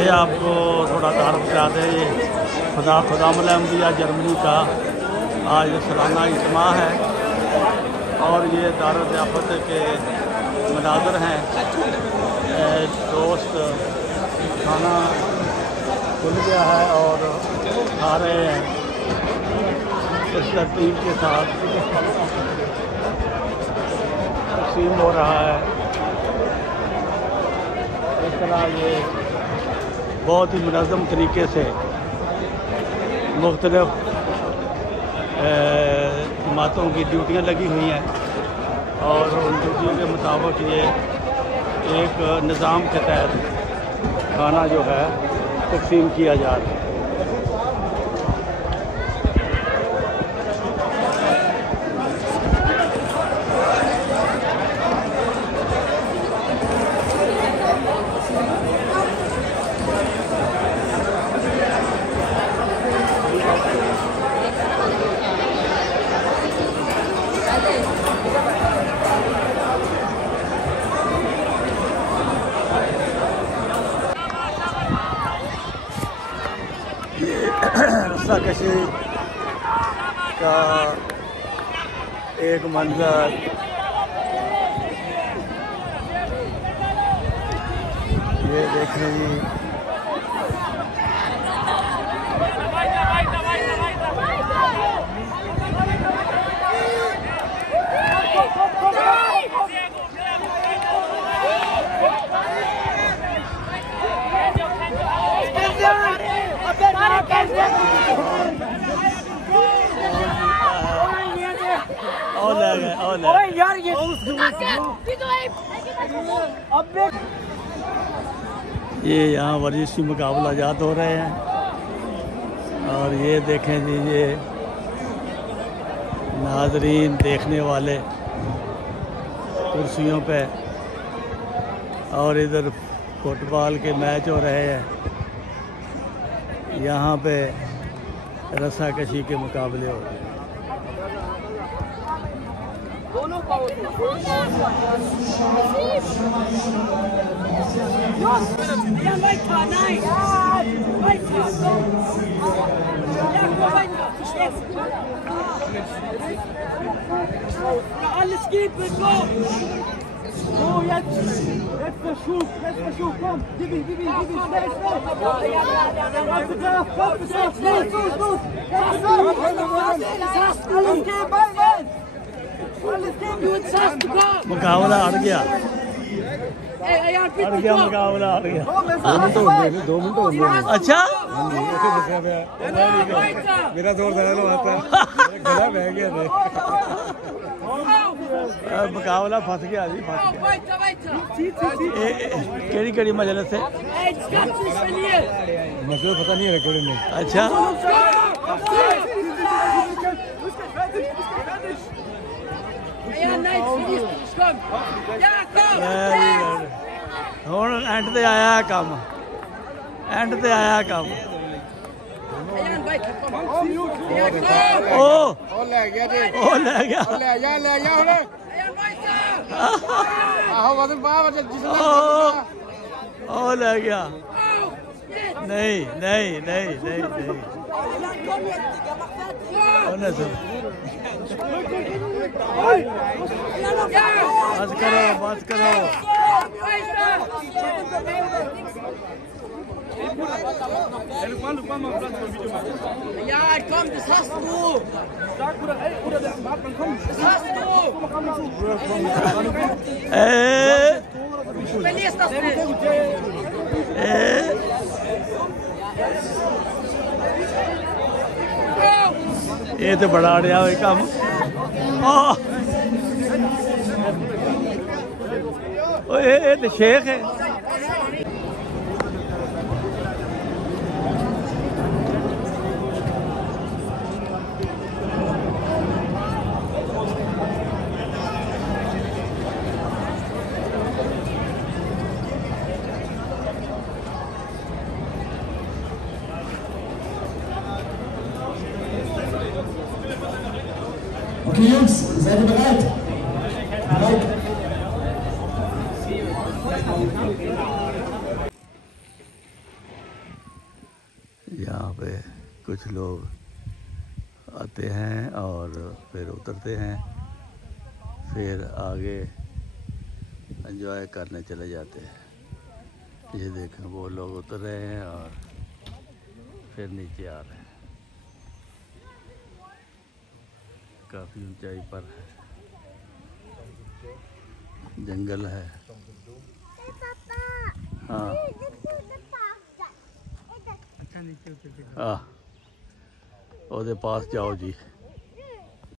ये आपको थोड़ा तारफ़ कराते हैं। ये खुदामुल अंबिया जर्मनी का आज सालाना इज्तिमा है और ये दारुल ज़ियाफ़त के मनाज़र हैं। दोस्त खाना खुल गया है और खा रहे हैं इस तरतीब के साथ। तक़सीम हो रहा है इस तरह। ये बहुत ही मुनज़्ज़म तरीके से मुख्तलिफ़ जमातों की ड्यूटियाँ लगी हुई हैं और उन ड्यूटियों के मुताबिक ये एक निज़ाम के तहत खाना जो है तक़सीम किया जा रहा है। रस्साकशी का एक मंजर ये देखें जी। यार ये यहाँ वर्जिशी मुकाबला जात हो रहे हैं और ये देखें जी, ये नाजरीन देखने वाले कुर्सियों पे और इधर फुटबॉल के मैच हो रहे हैं। यहाँ पे रस्साकशी के मुकाबले हो रहे हैं। Alles geht mit Go! So, jetzt Versuch, komm! Gib ihn, schnell! Los! Alles geben, Ball! Alles geben, du jetzt hast du Go! मुकाबला हार गया। हार गया मुकाबला, हार गया। 2 मिनट हो गए। अच्छा, मेरा जोर था तो गला बह गया था। मुकाबला फंस गया जी, फंस गया। केड़ी केड़ी मजलिस से मतलब पता नहीं है रिकॉर्ड में। अच्छा, ਹੁਣ एंड ते आया काम, एंड ते आया काम। ओ ले गया जी, ओ ले गया, ले जा हुणे। आहो वजन पा जिसने ओ ले गया। नहीं बस करो। Ja, komm, das hast du! Sag, Bruder, der Hartmann, komm! Das hast du! Du verlierst das nicht! ये तो बड़ा अड़िया हुआ काम। ये तो शेख है। Okay, Jungs, seid ihr bereit? Bereit? यहाँ पे कुछ लोग आते हैं और फिर उतरते हैं, फिर आगे एंजॉय करने चले जाते हैं। ये देखें वो लोग उतर रहे हैं और फिर नीचे आ रहे हैं। काफ़ी ऊंचाई पर जंगल है। हाँ अच्छा नीचे उतर के हाँ, ਉਹਦੇ पास जाओ जी।